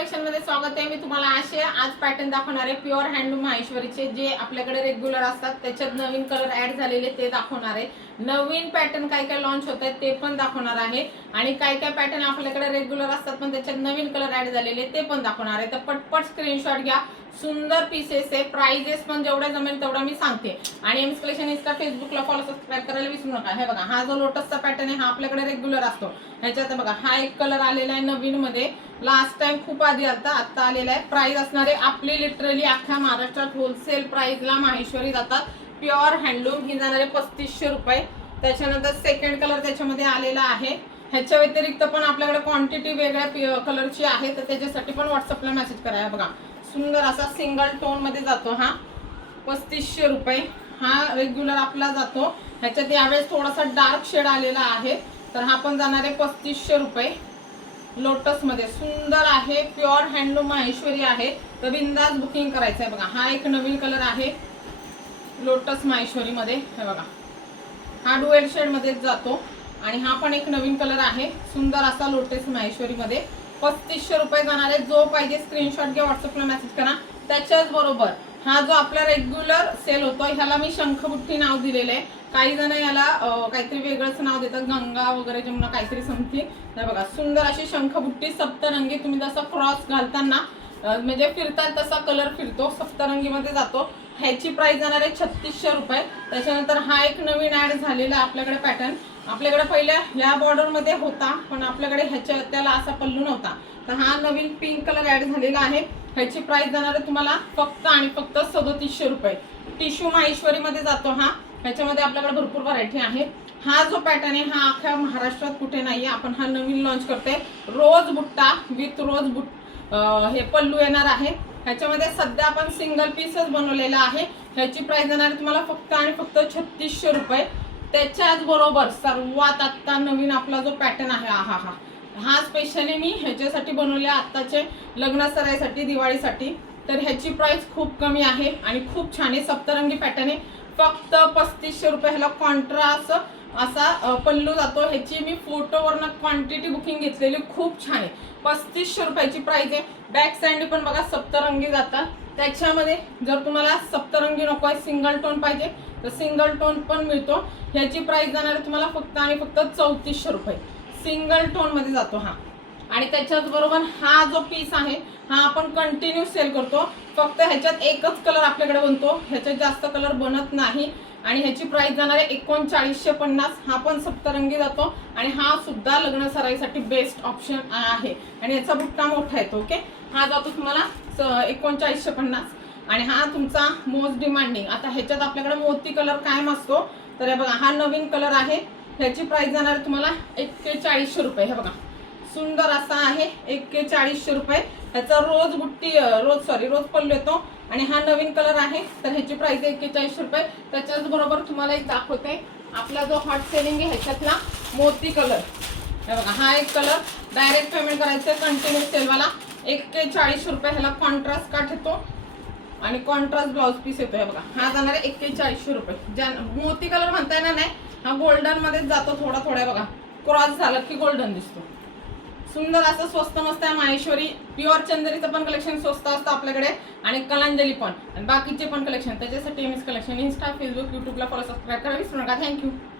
Collection मध्ये स्वागत आहे। मी तुम्हाला आज पॅटर्न दाखवणार आहे प्युअर हँडलूम माहेश्वरीचे, जे आपल्याकडे रेग्युलर असतात त्याच्यात नवीन कलर ऍड झालेले ते दाखवणार आहे। नवीन पॅटर्न काय काय लॉन्च होत आहेत ते पण दाखवणार आहे आणि काय काय पॅटर्न आपल्याकडे रेग्युलर असतात पण त्याच्यात नवीन कलर ऍड झालेले ते पण दाखवणार आहे। तर पटपट स्क्रीनशॉट घ्या। सुंदर पीसेस आहे, प्राइजेस पण जेवढे जमेल तेवढा मी सांगते। आणि एम्स कलेक्शन इंस्टा फेसबुकला फॉलो सबस्क्राइब करायला विसरू नका। हे बघा, हा जो लोटसचा पॅटर्न आहे हा आपल्याकडे रेग्युलर असतो। ह्याच्यात बघा हा एक कलर आलेला आहे नवीन मध्ये, लास्ट टाइम खूप आधी आलता, आता आलेला आहे। प्राइस असणार आहे आपली लिटरली अख्ख्या महाराष्ट्रात होलसेल प्राइसला माहेश्वरी जातात। प्युअर हँडलूम ही जाणार आहे 3500 रुपये। त्याच्यानंतर सेकंड कलर त्याच्यामध्ये आलेला आहे। ह्याच्या व्यतिरिक्त पण आपल्याकडे क्वांटिटी वेगळ्या कलरची आहे, तर त्याच्यासाठी पण व्हॉट्सअपला मेसेज करा। बघा, सुंदर असा सिंगल टोन मध्ये जातो हा 3500 रुपये। हा रेग्युलर आपला जातो। ह्याच्यात यावेळेस थोडासा डार्क शेड आलेला आहे, तर हा पण जाणार आहे 3500 रुपये। लोटस मध्ये सुंदर आहे, प्युअर हँडलूम माहेश्वरी आहे, तर बिंदास बुकिंग करायचं आहे। बघा, हा एक नवीन कलर आहे लोटस माहेश्वरी मध्ये। हे बघा, हा डुएल शेड मध्ये जातो आणि हा पण एक नवीन कलर आहे सुंदर असा लोटस माहेश्वरी मध्ये। 3500 रुपये जाणार आहे। जो पाहिजे स्क्रीनशॉट घ्या, व्हॉट्सअपला मेसेज करा। त्याच्याच बरोबर हा जो आपला रेग्युलर सेल होतो ह्याला मी शंखबुट्टी नाव दिलेलं आहे। काही जण याला काहीतरी वेगळंच नाव देतात, गंगा वगैरे जमुना काहीतरी समथिंग। हे बघा, सुंदर अशी शंखबुट्टी सप्तरंगी, तुम्ही जसा क्रॉस घालताना म्हणजे फिरतात तसा कलर फिरतो, सप्तरंगी मध्ये जातो। ह्याची प्राइस जाणार आहे 3600 रुपये। त्याच्यानंतर हा एक नवीन ऍड झालेला आपल्याकडे पॅटर्न, आपल्याकडे पहिल्या ह्या बॉर्डर मध्ये होता पण आपल्याकडे त्याला असा पल्लू नव्हता, तर हा नवीन पिंक कलर ऍड झालेला आहे। ह्याची प्राइस जाणार आहे तुम्हाला फक्त आणि फक्त 3700 रुपये। टिश्यू माहेश्वरी मध्ये जातो हा। ह्याच्यामध्ये आपल्याकडे भरपूर व्हरायटी आहे। हा जो पॅटर्न आहे हा अख्ख्या महाराष्ट्रात कुठे नाहीये, आपण हा नवीन लॉन्च करते। रोज बुट्टा विथ रोज हे पल्लू येणार आहे। ह्याच्यामध्ये सध्या आपण सिंगल पीसच बनवलेला आहे। ह्याची प्राइस जाणार आहे तुम्हाला फक्त आणि फक्त 3600 रुपये। त्याच्याच बरोबर सर्वात आता नवीन आपला जो पॅटर्न आहे, हा स्पेशली मी ह्याच्यासाठी बनवले, आत्ताचे लग्न सराईसाठी, दिवाळीसाठी। तर ह्याची प्राइस खूप कमी आहे आणि खूप छान आहे, सप्तरंगी पॅटर्न आहे। फक्त 3500 रुपये। ह्याला कॉन्ट्रास्ट असा पल्लू जातो। ह्याची मी फोटोवरनं क्वांटिटी बुकिंग घेतलेली, खूप छान आहे। 3500 रुपयाची प्राइस आहे। बॅक साइड पण बघा सप्तरंगी जातात। त्याच्यामध्ये जर तुम्हाला सप्तरंगी नको आहे, सिंगल टोन पाहिजे तर सिंगल टोन पण मिळतो। ह्याची प्राइस जाणार आहे तुम्हाला फक्त आणि फक्त 3400 रुपये। सिंगल टोन मध्ये जातो हा। आणि त्याच्याच बरोबर हा जो पीस आहे हा आपण कंटिन्यू सेल करतो। फक्त ह्याच्यात एकच कलर आपल्याकडे बनतो, ह्याच्यात जास्त कलर बनत नाही। आणि ह्याची प्राइस जाणार आहे 3950। हा पण सप्तरंगी जातो आणि हा सुद्धा लग्न सराईसाठी बेस्ट ऑप्शन आहे। आणि याचा बुट्टा मोठा येतो। ओके, हा जातो तुम्हाला 3950 आणि हा तुमचा मोस्ट डिमांडिंग। आता ह्याच्यात आपल्याकडे मोती कलर कायम असतो, तर हे बघा हा नवीन कलर आहे। ह्याची प्राइस जाणार आहे तुम्हाला 4140 रुपये। हे बघा, सुंदर असा आहे 4140 रुपये। ह्याचा रोज पल्लू येतो आणि हा नवीन कलर आहे, तर ह्याची प्राइस आहे 4140 रुपये। त्याच्याच बरोबर तुम्हाला एक दाखवते आपला जो हॉट सेलिंग आहे ह्याच्यातला मोती कलर। हे बघा, हा एक कलर डायरेक्ट पेमेंट करायचं कंटिन्यू सेलवाला 4140 रुपये। ह्याला कॉन्ट्रास्ट काठ येतो आणि कॉन्ट्रास्ट ब्लाउज पीस येतो। हे बघा, हा जाणार आहे 4140 रुपये। मोती कलर म्हणता येणार नाही, हा गोल्डन मध्येच जातो थोडा थोडा। बघा, क्रॉस झाला की गोल्डन दिसतो। सुंदर असं स्वस्त मस्त आहे माहेश्वरी। प्युअर चंदेरीचं पण कलेक्शन स्वस्त असतं आपल्याकडे आणि कलांजली पण आणि बाकीचे पण कलेक्शन। त्याच्यासाठी एमएस कलेक्शन इंस्टा फेसबुक यूट्यूबला फॉलो सबस्क्राइब करा विसरू नका। थँक्यू।